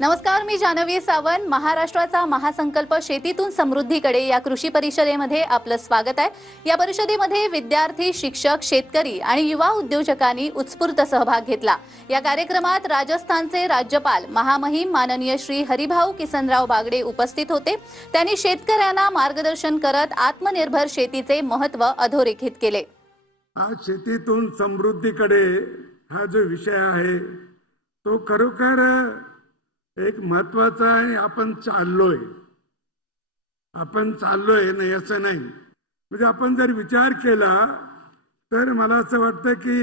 नमस्कार, मी जानवी सावंत. महाराष्ट्राचा महासंकल्प शेतीतून समृद्धीकडे या कृषी परिषदेमध्ये आपलं स्वागत आहे. या परिषदेमध्ये विद्यार्थी, शिक्षक, शेतकरी आणि युवा उद्योजकांनी उत्स्फूर्त सहभाग घेतला. या कार्यक्रमात राजस्थानचे राज्यपाल महामहिम माननीय श्री हरिभाऊ किसनराव बागडे उपस्थित होते. त्यांनी शेतकऱ्यांना मार्गदर्शन करत आत्मनिर्भर शेतीचे महत्त्व अधोरेखित केले. आज शेतीतून समृद्धीकडे हा जो विषय आहे तो खरोखर एक महत्वाचा आहे. आपण चाललोय नाही असं नाही. म्हणजे आपण जर विचार केला तर मला असं वाटतं की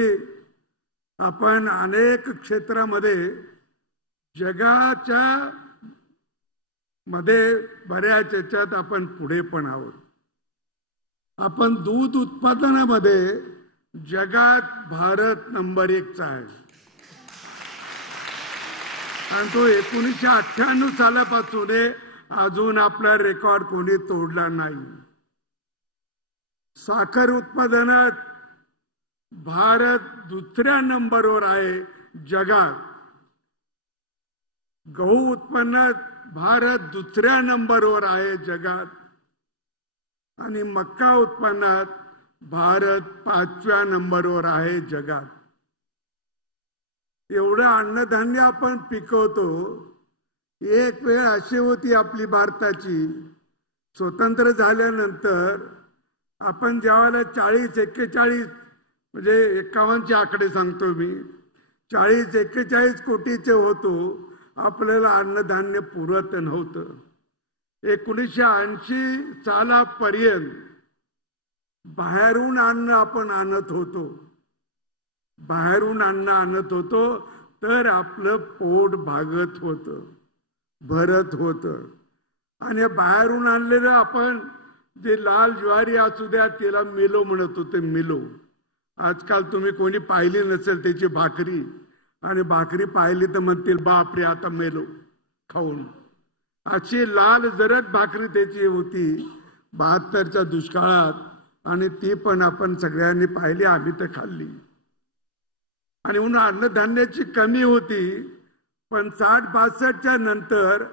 आपण अनेक क्षेत्रामध्ये जगाच्या मध्ये बऱ्याच याच्यात आपण पुढे पण आहोत. आपण दूध उत्पादनामध्ये जगात भारत नंबर 1 आहे आणि तो 1998 सालापासून अजून आपला रेकॉर्ड कोणी तोडला नाही. साखर उत्पादनात भारत दुसऱ्या नंबरवर आहे जगात. गहू उत्पन्नात भारत दुसऱ्या नंबरवर आहे जगात आणि मक्का उत्पन्नात भारत 5व्या नंबरवर आहे जगात. एवढं अन्नधान्य आपण पिकवतो. एक वेळ अशी होती आपली भारताची, स्वतंत्र झाल्यानंतर आपण ज्यावेळेला 40-41 म्हणजे 51चे आकडे सांगतो मी, 40-41 कोटीचे होतो, आपल्याला अन्नधान्य पुरत नव्हतं. 1980 सालापर्यंत बाहेरून अन्न आपण आणत होतो तर आपलं पोट भागत होतं, भरत होतं. आणि बाहेरून आणलेलं आपण जे लाल ज्वारी असू द्या त्याला मिलो म्हणत होते. मिलो आजकाल तुम्ही कोणी पाहिली नसेल त्याची भाकरी, आणि भाकरी पाहिली तर म्हणतील बापरे आता मेलो खाऊन. अशी लाल जरद भाकरी त्याची होती 72च्या दुष्काळात, आणि ती पण आपण सगळ्यांनी पाहिली, आम्ही तर खाल्ली. आणि म्हणून अन्नधान्याची कमी होती. पण 60-62च्या नंतर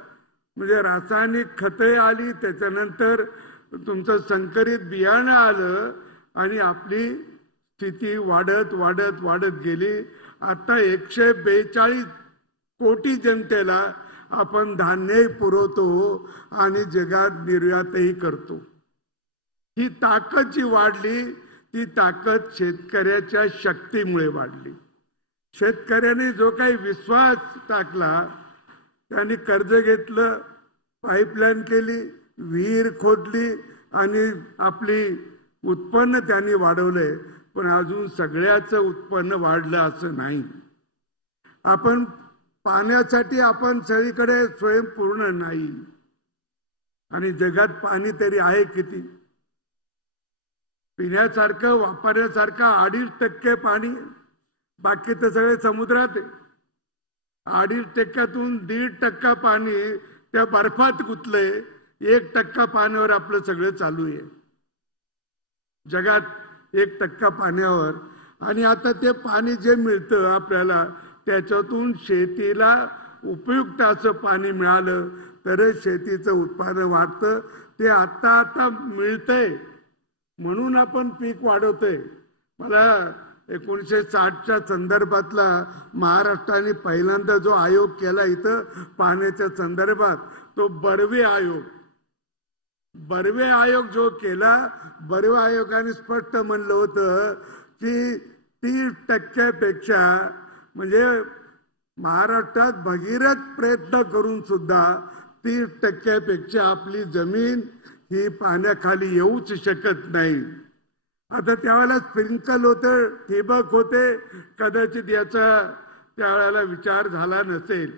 म्हणजे रासायनिक खते आली, त्याच्यानंतर तुमचं संकरित बियाणं आलं आणि आपली स्थिती वाढत वाढत वाढत गेली. आता 142 कोटी जनतेला आपण धान्य पुरवतो आणि जगात निर्यातही करतो. ही ताकद जी वाढली ती ताकद शेतकऱ्याच्या शक्तीमुळे वाढली. शेतकऱ्याने जो काही विश्वास टाकला, त्यांनी कर्ज घेतलं, पाईपलाईन केली, विहीर खोदली आणि आपली उत्पन्न त्यांनी वाढवलंय. पण अजून सगळ्याचं उत्पन्न वाढलं असं नाही. आपण पाण्यासाठी आपण सगळीकडे स्वयंपूर्ण नाही. आणि जगात पाणी तरी आहे किती? पिण्यासारखं वापरण्यासारखं 2.5% पाणी, बाकी तर सगळे समुद्रात आहे. 2.5%तून 1.5% पाणी त्या बर्फात गुंतलंय. 1% पाण्यावर आपलं सगळं चालू आहे जगात, 1% पाण्यावर. आणि आता ते पाणी जे मिळतं आपल्याला त्याच्यातून शेतीला उपयुक्त असं पाणी मिळालं तरच शेतीचं उत्पादन वाढतं. ते आता मिळतंय म्हणून आपण पीक वाढवतोय. मला 1960च्या संदर्भातला महाराष्ट्राने पहिल्यांदा जो आयोग केला इथं पाण्याच्या संदर्भात, तो बर्वे आयोग जो केला, बर्वे आयोगाने स्पष्ट म्हणलं होतं की 30% पेक्षा म्हणजे महाराष्ट्रात भगीरथ प्रयत्न करून सुद्धा 30% पेक्षा आपली जमीन ही पाण्याखाली येऊच शकत नाही. आता त्यावेळेला स्प्रिंकल होते, ठिबक होते, कदाचित याचा त्यावेळेला विचार झाला नसेल,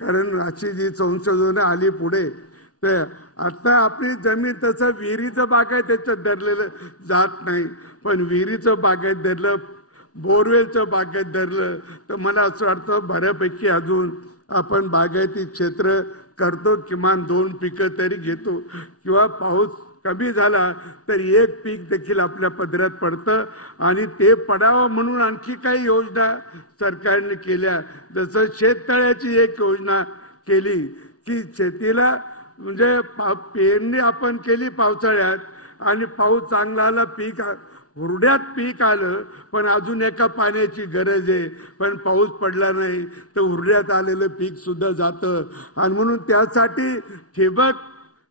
कारण अशी जी संशोधनं आली पुढे. तर आता आपली जमीन तसं विहिरीचं बागायत त्याच्यात धरलेलं जात नाही. पण विहिरीचं बागायत धरलं, बोरवेलचं बागायत धरलं तर मला असं वाटतं बऱ्यापैकी अजून आपण बागायती क्षेत्र करतो. किमान 2 पिकं तरी घेतो, किंवा पाऊस कमी झाला तर एक पीक देखील आपल्या पदरात पडतं. आणि ते पडावं म्हणून आणखी काही योजना सरकारने केल्या, जसं शेततळ्याची एक योजना केली की शेतीला म्हणजे पेरणी आपण केली पावसाळ्यात आणि पाऊस चांगला आला, हुरड्यात पीक आलं, पण अजून एका पाण्याची गरज आहे, पण पाऊस पडला नाही तर हुरड्यात आलेलं पीक सुद्धा जातं. आणि म्हणून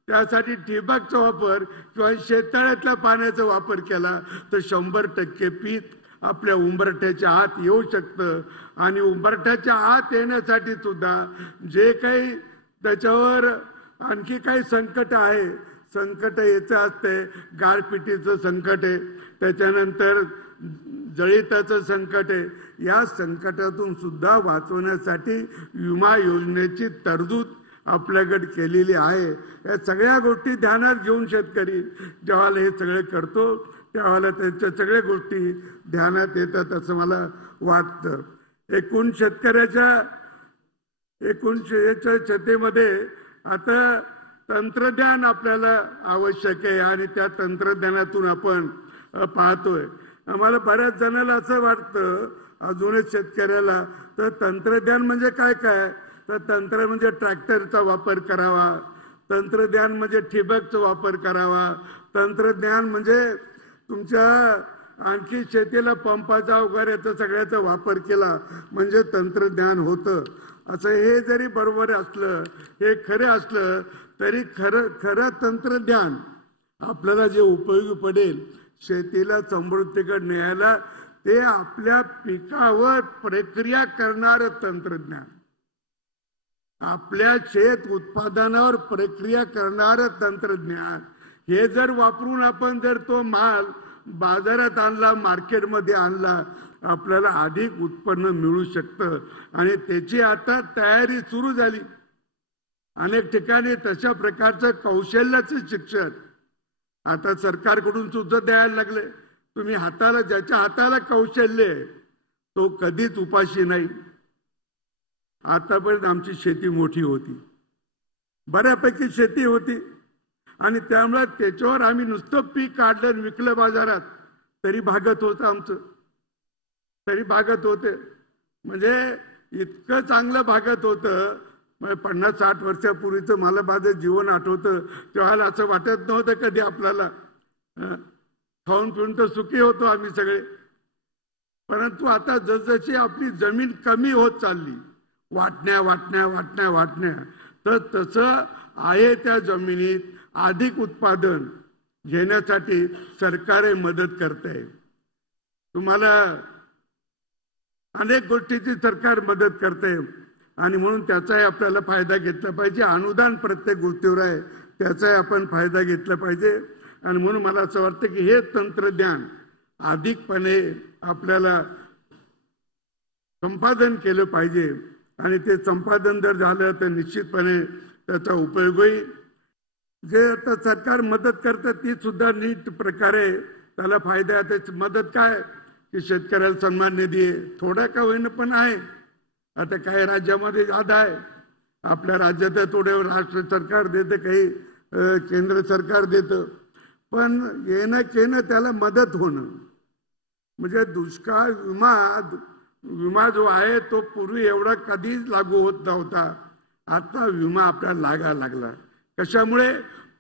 त्यासाठी ठिबकचा वापर किंवा शेततळ्यातल्या पाण्याचा वापर केला तर 100% पीक आपल्या उंबरठ्याच्या आत येऊ शकतं. आणि उंबरठ्याच्या आत येण्यासाठी सुद्धा जे काही त्याच्यावर आणखी काही संकट याचं असते, गारपिटीचं संकट आहे, त्याच्यानंतर जळिताचं संकट आहे. या संकटातून सुद्धा वाचवण्यासाठी विमा योजनेची तरतूद आपल्याकडे केलेली आहे. या सगळ्या गोष्टी ध्यानात घेऊन शेतकरी जेव्हा हे सगळे करतो त्यावेळेला त्यांच्या सगळ्या गोष्टी ध्यानात येतात असं मला वाटतं. एकूण शेतीमध्ये आता तंत्रज्ञान आपल्याला आवश्यक आहे आणि त्या तंत्रज्ञानातून आपण पाहतोय. आम्हाला बऱ्याच जणांना असं वाटतं अजूनच शेतकऱ्याला तर तंत्रज्ञान म्हणजे काय तर तंत्र म्हणजे ट्रॅक्टरचा वापर करावा, तंत्रज्ञान म्हणजे ठिबकचा वापर करावा, तंत्रज्ञान म्हणजे तुमच्या आणखी शेतीला पंपाचा वगैरेचा सगळ्याचा वापर केला म्हणजे तंत्रज्ञान होतं. असं हे जरी बरोबर असलं, हे खरं असलं तरी खरं तंत्रज्ञान आपल्याला जे उपयोगी पडेल शेतीला समृद्धीकडे न्यायला ते आपल्या पिकावर प्रक्रिया करणारं तंत्रज्ञान, आपल्या शेत उत्पादनावर प्रक्रिया करणारं तंत्रज्ञान हे जर वापरून आपण जर तो माल बाजारात आणला, मार्केटमध्ये आणला, आपल्याला अधिक उत्पन्न मिळू शकतं. आणि त्याची आता तयारी सुरू झाली. अनेक ठिकाणी तशा प्रकारचं कौशल्याचं शिक्षण आता सरकारकडून सुद्धा द्यायला लागले. तुम्ही ज्याच्या हाताला कौशल्य आहे तो कधीच उपाशी नाही. आतापर्यंत आमची शेती मोठी होती, बऱ्यापैकी शेती होती आणि त्यामुळे त्याच्यावर आम्ही नुसतं पीक काढलं आणि विकलं बाजारात तरी भागत होतं आमचं, तरी भागत होते. म्हणजे इतकं चांगलं भागत होतं. 50-60 वर्षापूर्वीचं मला माझं जीवन आठवतं. तेव्हा असं वाटत नव्हतं कधी आपल्याला, खाऊन पिऊन तर सुखी होतो आम्ही सगळे. परंतु आता जसजशी आपली जमीन कमी होत चालली, वाटण्या तर तसं आहे त्या जमिनीत अधिक उत्पादन घेण्यासाठी सरकार मदत करते. तुम्हाला अनेक गोष्टीची सरकार मदत करते आणि म्हणून त्याचाही आपल्याला फायदा घेतला पाहिजे. अनुदान प्रत्येक गोष्टीवर आहे, त्याचाही आपण फायदा घेतला पाहिजे. आणि म्हणून मला असं वाटतं की हे तंत्रज्ञान अधिकपणे आपल्याला संपादन केलं पाहिजे आणि ते संपादन जर झालं तर निश्चितपणे त्याचा उपयोग होईल. जे आता सरकार मदत करतं ती सुद्धा नीट प्रकारे त्याला फायदा आहे. त्याची मदत काय की शेतकऱ्याला सन्मान निधी आहे, थोडा का होईना पण आहे. आता काही राज्यामध्ये ज्यादा आहे, आपल्या राज्यात थोडे राष्ट्र सरकार देतं, काही केंद्र सरकार देतं. पण येणं त्याला मदत होणं म्हणजे दुष्काळ विमा जो आहे तो पूर्वी एवढा कधीच लागू होत नव्हता. आता विमा आपल्याला लागायला लागला. कशामुळे?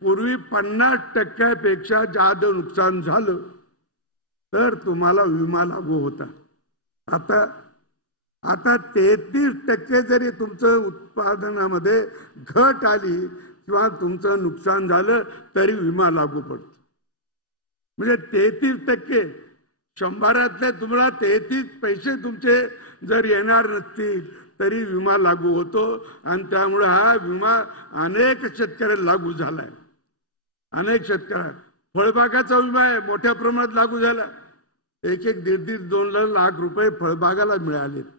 पूर्वी 50% जास्त नुकसान झालं तर तुम्हाला विमा लागू होता. आता 33% जरी तुमचं उत्पादनामध्ये घट आली किंवा तुमचं नुकसान झालं तरी विमा लागू पडतो. म्हणजे 33%, 100तले तुम्हाला 33 पैसे तुमचे जर येणार नसतील तरी विमा लागू होतो. आणि त्यामुळे हा विमा अनेक शेतकऱ्यांना लागू झालाय. अनेक शेतकऱ्यांना फळबागाचा विमा आहे, मोठ्या प्रमाणात लागू झाला. 1-1, 1.5-2 लाख रुपये फळबागाला मिळालेत.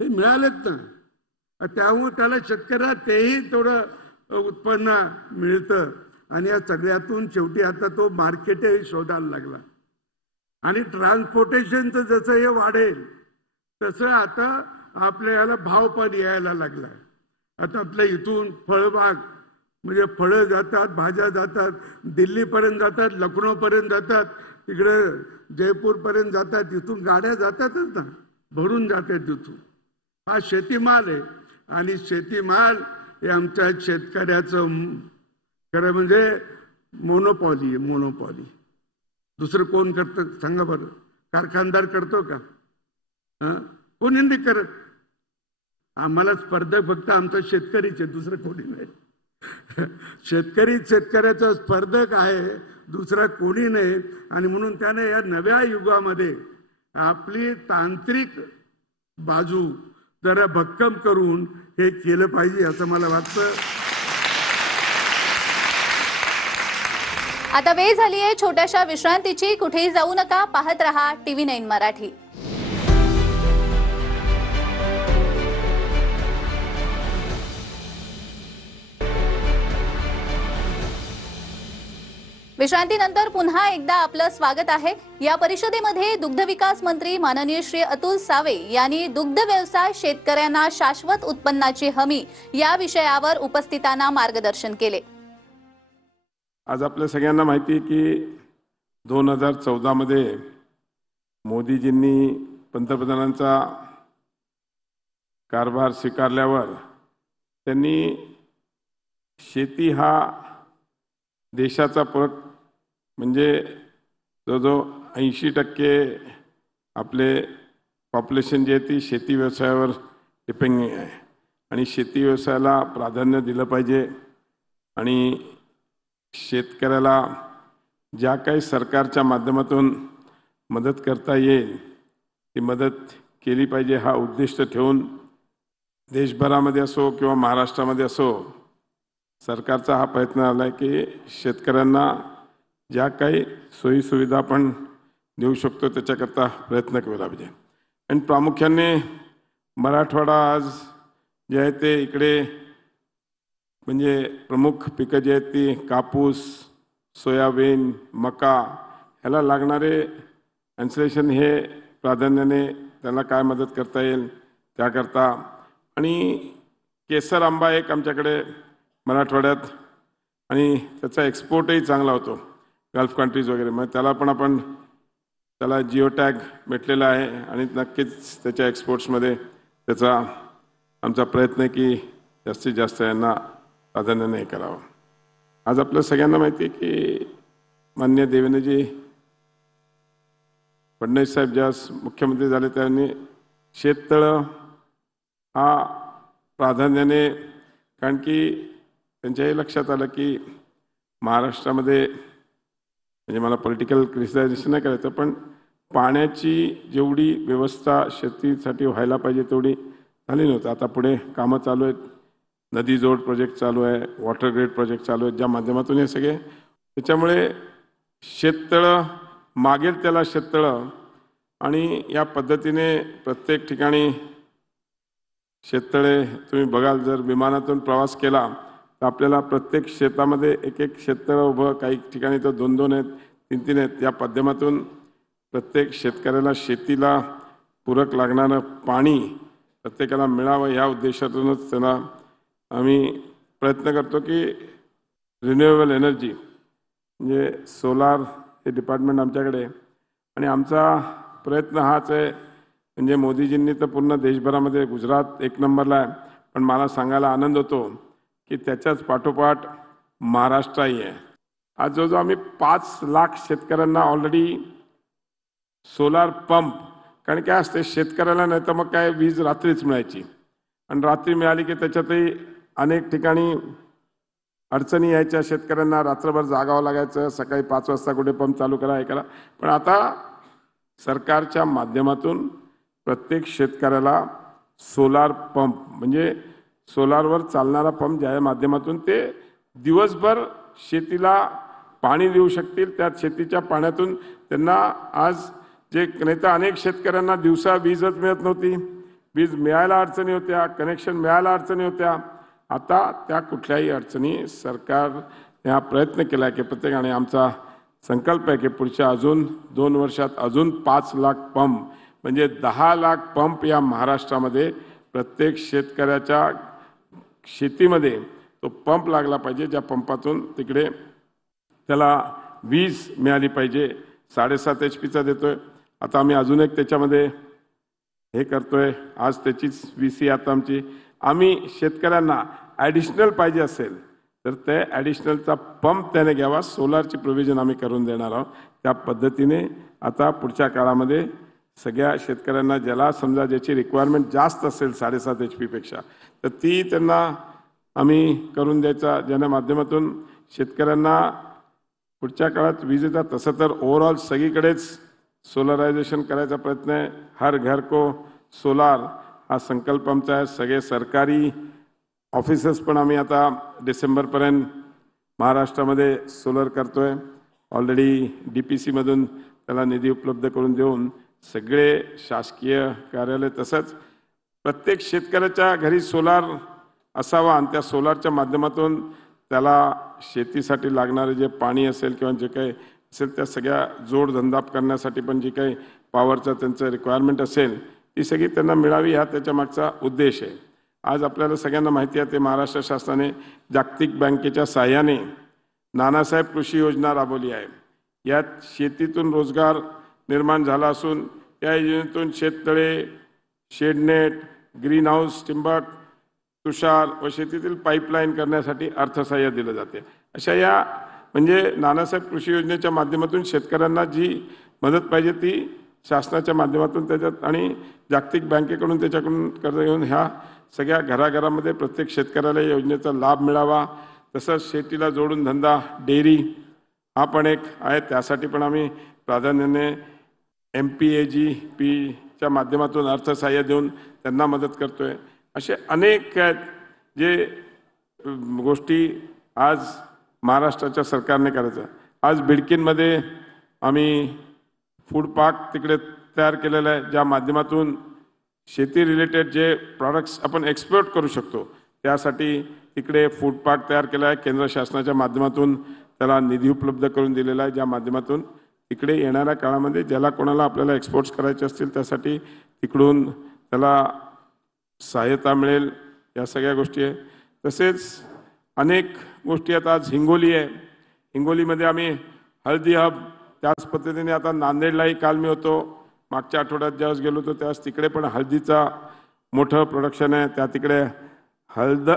ते मिळालेत ना, त्यामुळे त्याला शेतकऱ्याला तेही थोडं उत्पन्न मिळतं. आणि या सगळ्यातून शेवटी आता तो मार्केटही शोधायला लागला. आणि ट्रान्सपोर्टेशनचं जसं हे वाढेल तसं आता आपल्या याला भाव पण यायला लागला. आता आपल्या इथून फळबाग म्हणजे फळं जातात, भाज्या जातात, दिल्लीपर्यंत जातात, लखनौपर्यंत जातात, तिकडे जयपूरपर्यंत जातात. तिथून गाड्या जातातच ना, भरून जातात तिथून. हा शेतीमाल आहे. आणि शेतीमाल हे आमच्या शेतकऱ्याचं खरं म्हणजे मोनोपॉली आहे, मोनोपॉली. दुसरं कोण करतं सांगा बरं? कारखानदार करतो का? कोणी नाही करत. आम्हाला स्पर्धक फक्त आमचा शेतकरीच आहे, दुसरं कोणी नाही. शेतकरी शेतकऱ्याचा स्पर्धक आहे, दुसरा कोणी नाही. आणि म्हणून त्याने या नव्या युगामध्ये आपली तांत्रिक बाजू जरा भक्कम करून हे केलं पाहिजे असं मला वाटतं. आता वेळ झाली आहे छोट्याशा विश्रांतीची. कुठेही जाऊ नका, पाहत रहा TV9 मराठी. विश्रांतीनंतर पुन्हा एकदा आपलं स्वागत आहे. या परिषदेमध्ये दुग्ध विकास मंत्री माननीय श्री अतुल सावे यांनी दुग्ध व्यवसाय शेतकऱ्यांना शाश्वत उत्पन्नाची हमी या विषयावर उपस्थितांना मार्गदर्शन केले. आज आपल्या सगळ्यांना माहिती आहे की 2014 मध्ये मोदीजींनी पंतप्रधानांचा कारभार स्वीकारल्यावर त्यांनी शेती हा देशाचा पूरक म्हणजे जवळजवळ 80% आपले पॉप्युलेशन जी आहे ती शेती व्यवसायावर डिपेंडिंग आहे आणि शेती व्यवसायाला प्राधान्य दिलं पाहिजे. आणि शेतकऱ्याला ज्या काही सरकारच्या माध्यमातून मदत करता येईल ती मदत केली पाहिजे हा उद्दिष्ट ठेवून देशभरामध्ये असो किंवा महाराष्ट्रामध्ये असो सरकारचा हा प्रयत्न आला आहे की शेतकऱ्यांना ज्या काही सोयीसुविधा आपण देऊ शकतो त्याच्याकरता प्रयत्न केला पाहिजे. आणि प्रामुख्याने मराठवाडा आज जे आहे ते इकडे म्हणजे प्रमुख पिकं जी आहेत ती कापूस, सोयाबीन, मका ह्याला लागणारे इन्सुलेशन हे प्राधान्याने त्याला काय मदत करता येईल त्याकरता. आणि केसर आंबा एक आमच्याकडे मराठवाड्यात आणि त्याचा एक्सपोर्टही चांगला होतो गल्फ कंट्रीज वगैरे. मग त्याला पण आपण त्याला जिओ टॅग भेटलेला आहे आणि नक्कीच त्याच्या एक्सपोर्ट्समध्ये त्याचा आमचा प्रयत्न आहे की जास्तीत जास्त यांना प्राधान्याने हे करावं. आज आपल्या सगळ्यांना माहिती आहे की माननीय देवेंद्रजी फडणवीस साहेब ज्या मुख्यमंत्री झाले त्यांनी शेततळं हा प्राधान्याने, कारण की त्यांच्याही लक्षात आलं की महाराष्ट्रामध्ये म्हणजे मला पॉलिटिकल क्रिटिसायझेशन नाही करायचं पण पाण्याची जेवढी व्यवस्था शेतीसाठी व्हायला पाहिजे तेवढी झाली नव्हती. आता पुढे कामं चालू आहेत, नदी जोड प्रोजेक्ट चालू आहे, वॉटर ग्रेड प्रोजेक्ट चालू आहेत ज्या माध्यमातून हे सगळे. त्याच्यामुळे शेततळं मागेल त्याला शेततळं आणि या पद्धतीने प्रत्येक ठिकाणी शेततळे तुम्ही बघाल. जर विमानातून प्रवास केला तर आपल्याला प्रत्येक शेतामध्ये एक एक शेततळं उभं, काही ठिकाणी तर 2-2 आहेत, 3-3 आहेत. या माध्यमातून प्रत्येक शेतकऱ्याला शेतीला पूरक लागणारं पाणी प्रत्येकाला मिळावं या उद्देशातूनच त्यांना आम्ही प्रयत्न करतो की रिन्युएबल एनर्जी म्हणजे सोलार हे डिपार्टमेंट आमच्याकडे. आणि आमचा प्रयत्न हाच आहे म्हणजे मोदीजींनी तर पूर्ण देशभरामध्ये गुजरात 1 नंबरला आहे, पण मला सांगायला आनंद होतो की त्याच्याच पाठोपाठ महाराष्ट्रही आहे. आज जवळजवळ आम्ही 5 लाख शेतकऱ्यांना ऑलरेडी सोलार पंप, कारण काय असते शेतकऱ्याला नाही तर मग काय वीज रात्रीच मिळायची आणि रात्री मिळाली की त्याच्यातही अनेक ठिकाणी अडचणी यायच्या. शेतकऱ्यांना रात्रभर जागावं लागायचं, सकाळी 5 वाजता कुठे पंप चालू करा हे करा. पण आता सरकारच्या माध्यमातून प्रत्येक शेतकऱ्याला सोलार पंप म्हणजे सोलारवर चालणारा पंप ज्या माध्यमातून ते दिवसभर शेतीला पाणी देऊ शकतील. त्यात शेतीच्या पाण्यातून त्यांना आज जे नाही तर अनेक शेतकऱ्यांना दिवसा वीजच मिळत नव्हती, वीज मिळायला अडचणी होत्या, कनेक्शन मिळायला अडचणी होत्या. आता त्या कुठल्याही अडचणी सरकार हा प्रयत्न केला आहे की प्रत्येक, आणि आमचा संकल्प आहे की पुढच्या अजून 2 वर्षात अजून 5 लाख पंप म्हणजे 10 लाख पंप या महाराष्ट्रामध्ये प्रत्येक शेतकऱ्याच्या शेतीमध्ये तो पंप लागला पाहिजे, ज्या पंपातून तिकडे त्याला वीज मिळाली पाहिजे. 7.5 HP देतोय. आता आम्ही अजून एक त्याच्यामध्ये हे करतोय. आज त्याचीच VC आता आमची आम्ही शेतकऱ्यांना ॲडिशनल पाहिजे असेल तर ते ॲडिशनलचा पंप त्याने घ्यावा, सोलारची प्रोव्हिजन आम्ही करून देणार आहोत. त्या पद्धतीने आता पुढच्या काळामध्ये सगळ्या शेतकऱ्यांना ज्याला समजा ज्याची रिक्वायरमेंट जास्त असेल 7.5 HP पेक्षा तर ती त्यांना आम्ही करून द्यायचा, ज्याच्या माध्यमातून शेतकऱ्यांना पुढच्या काळात विजेचा तसं तर ओव्हरऑल सगळीकडेच सोलरायझेशन करायचा प्रयत्न आहे. हर घर को सोलार हा संकल्प आमचा आहे. सगळे सरकारी ऑफिसेस पण आम्ही आता डिसेंबरपर्यंत महाराष्ट्रामध्ये सोलर करतोय. ऑलरेडी DPC मधून त्याला निधी उपलब्ध करून देऊन सगळे शासकीय कार्यालय तसंच प्रत्येक शेतकऱ्याच्या घरी सोलार असावा आणि त्या सोलारच्या माध्यमातून त्याला शेतीसाठी लागणारे जे पाणी असेल किंवा जे काही असेल त्या सगळ्या जोडधंदा करण्यासाठी पण जी काही पॉवरचा त्यांचं रिक्वायरमेंट असेल ती सगळी त्यांना मिळावी हा त्याच्या मागचा उद्देश आहे. आज आपल्याला सगळ्यांना माहिती आहे ते महाराष्ट्र शासनाने जागतिक बँकेच्या साहाय्याने नानासाहेब कृषी योजना राबवली आहे. यात शेतीतून रोजगार निर्माण झाला असून त्या योजनेतून शेततळे, शेडनेट, ग्रीन हाऊस, टिंबक, तुषार व शेतीतील पाईपलाईन करण्यासाठी अर्थसहाय्य दिलं जाते. अशा या म्हणजे नानासाहेब कृषी योजनेच्या माध्यमातून शेतकऱ्यांना जी मदत पाहिजे ती शासनाच्या माध्यमातून त्याच्यात आणि जागतिक बँकेकडून त्याच्याकडून कर्ज घेऊन ह्या सगळ्या घराघरामध्ये प्रत्येक शेतकऱ्याला या योजनेचा लाभ मिळावा. तसंच शेतीला जोडून धंदा डेअरी हा पण एक आहे, त्यासाठी पण आम्ही प्राधान्याने MPAGPच्या माध्यमातून अर्थसहाय्य देऊन त्यांना मदत करतोय. असे अनेक आहेत जे गोष्टी आज महाराष्ट्राच्या सरकारने करायचं. आज बिडकीनमध्ये आम्ही फूड पार्क तिकडे तयार केलेलं आहे, ज्या माध्यमातून शेती रिलेटेड जे प्रॉडक्ट्स आपण एक्सपोर्ट करू शकतो त्यासाठी तिकडे फूड पार्क तयार केला आहे. केंद्र शासनाच्या माध्यमातून त्याला निधी उपलब्ध करून दिलेला आहे, ज्या माध्यमातून तिकडे येणाऱ्या काळामध्ये ज्याला कोणाला आपल्याला एक्सपोर्ट्स करायचे असतील त्यासाठी तिकडून त्याला सहाय्यता मिळेल. या सगळ्या गोष्टी आहे. तसेच अनेक गोष्टी आहेत. आज हिंगोली आहे, हिंगोलीमध्ये आम्ही हळदी हब त्याच पद्धतीने आता नांदेडलाही काल मी होतो, मागच्या आठवड्यात ज्यावेळेस गेलो होतो त्यावेळेस तिकडे पण हळदीचा मोठं प्रोडक्शन आहे. त्या तिकडे हळद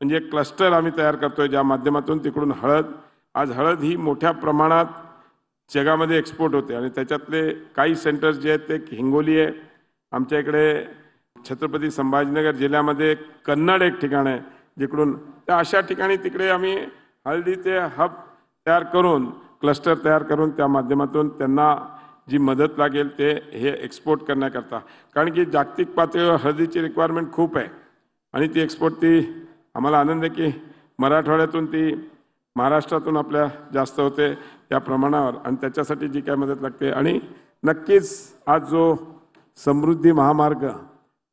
म्हणजे क्लस्टर आम्ही तयार करतोय ज्या माध्यमातून तिकडून आज हळद ही मोठ्या प्रमाणात जगामध्ये एक्सपोर्ट होते आणि त्याच्यातले काही सेंटर्स जे आहेत ते हिंगोली आहे. आमच्या इकडे छत्रपती संभाजीनगर जिल्ह्यामध्ये कन्नड एक ठिकाण आहे जिकडून त्या अशा ठिकाणी तिकडे आम्ही हळदीचे हब तयार करून क्लस्टर तयार करून त्या माध्यमातून त्यांना जी मदत लागेल ते हे एक्सपोर्ट करण्याकरता, कारण की जागतिक पातळीवर हळदीची रिक्वायरमेंट खूप आहे आणि ती एक्सपोर्ट ती आम्हाला आनंद आहे की मराठवाड्यातून ती महाराष्ट्रातून आपल्या जास्त होते त्या प्रमाणावर आणि त्याच्यासाठी जी काय मदत लागते. आणि नक्कीच आज जो समृद्धी महामार्ग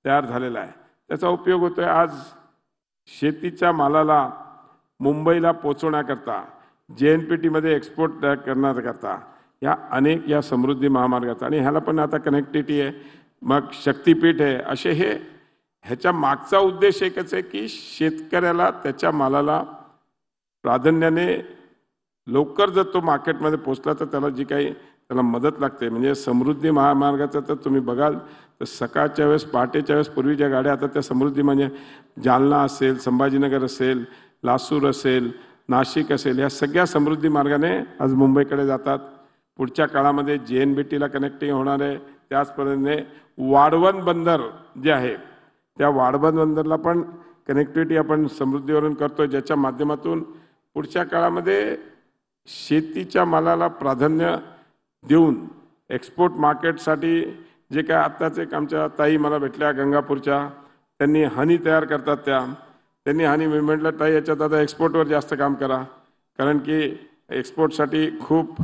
तयार झालेला आहे त्याचा उपयोग होतोय. आज शेतीच्या मालाला मुंबईला पोचवण्याकरता JNPTमध्ये एक्सपोर्ट करण्याकरता या अनेक या समृद्धी महामार्गाचा आणि ह्याला पण आता कनेक्टिव्हिटी आहे, मग शक्तीपीठ आहे, असे हे ह्याच्या मागचा उद्देश एकच आहे की शेतकऱ्याला त्याच्या मालाला प्राधान्याने लवकर जर तो मार्केटमध्ये पोचला तर त्याला जी काही त्याला मदत लागते. म्हणजे समृद्धी महामार्गाचं तर तुम्ही बघाल तर सकाळच्या वेळेस पहाटेच्या वेळेस पूर्वीच्या गाड्या आता त्या समृद्धी म्हणजे जालना असेल, संभाजीनगर असेल, लासूर असेल, नाशिक असेल, या सगळ्या समृद्धी मार्गाने आज मुंबईकडे जातात. पुढच्या काळामध्ये JNPTला कनेक्टिंग होणार आहे. त्याचप्रमाणे वाढवण बंदर जे आहे त्या वाढवण बंदरला पण कनेक्टिव्हिटी आपण समृद्धीवरून करतोय, ज्याच्या माध्यमातून पुढच्या काळामध्ये शेतीच्या मालाला प्राधान्य देऊन एक्सपोर्ट मार्केटसाठी जे काय आत्ताच एक आमच्या ताई मला भेटल्या गंगापूरच्या, त्यांनी हनी तयार करतात त्यांनी हनी मी म्हटलं ताई याच्यात आता एक्सपोर्टवर जास्त काम करा, कारण की एक्सपोर्टसाठी खूप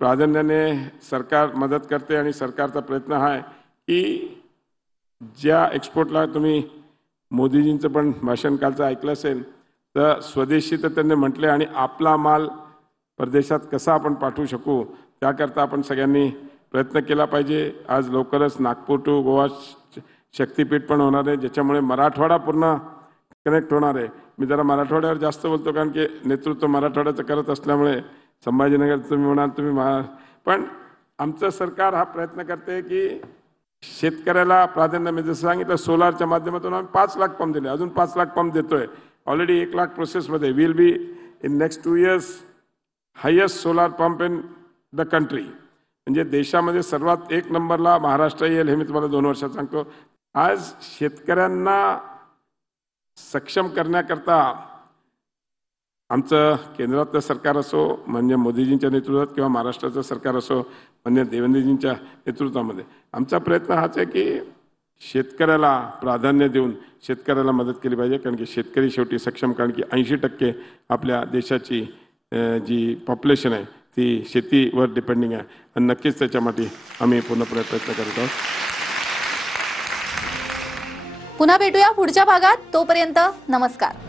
प्राधान्याने सरकार मदत करते आणि सरकारचा प्रयत्न हा आहे की ज्या एक्सपोर्टला तुम्ही मोदीजींचं पण भाषण कालचं ऐकलं असेल तर स्वदेशी तर त्यांनी म्हटले आणि आपला माल परदेशात कसा आपण पाठवू शकू त्याकरता आपण सगळ्यांनी प्रयत्न केला पाहिजे. आज लवकरच नागपूर टू गोवा शक्तीपीठ पण होणार आहे, ज्याच्यामुळे मराठवाडा पूर्ण कनेक्ट होणार आहे. मी जरा मराठवाड्यावर जास्त बोलतो कारण की नेतृत्व मराठवाड्याचं करत असल्यामुळे संभाजीनगर तुम्ही म्हणाल तुम्ही पण आमचं सरकार हा प्रयत्न करते की शेतकऱ्याला प्राधान्य मी जसं सांगितलं सोलारच्या माध्यमातून आम्ही 5 लाख पंप दिले, अजून 5 लाख पंप देतोय. ऑलरेडी 1 लाख प्रोसेसमध्ये. Will be in next 2 years highest solar pump in the country. म्हणजे देशामध्ये सर्वात 1 नंबरला महाराष्ट्र येईल हे मी तुम्हाला 2 वर्षात सांगतो. आज शेतकऱ्यांना सक्षम करण्याकरता आमचं केंद्रातलं सरकार असो म्हणजे मोदीजींच्या नेतृत्वात किंवा महाराष्ट्राचं सरकार असो म्हणजे देवेंद्रजींच्या नेतृत्वामध्ये आमचा प्रयत्न हाच आहे की शेतकऱ्याला प्राधान्य देऊन शेतकऱ्याला मदत केली पाहिजे. कारण की शेतकरी शेवटी सक्षम, कारण की 80% आपल्या देशाची जी पॉप्युलेशन आहे ती शेतीवर डिपेंडिंग आहे आणि नक्कीच त्याच्यासाठी आम्ही पूर्णपणे प्रयत्न करत आहोत. पुन्हा भेटूया पुढच्या भागात. तोपर्यंत नमस्कार.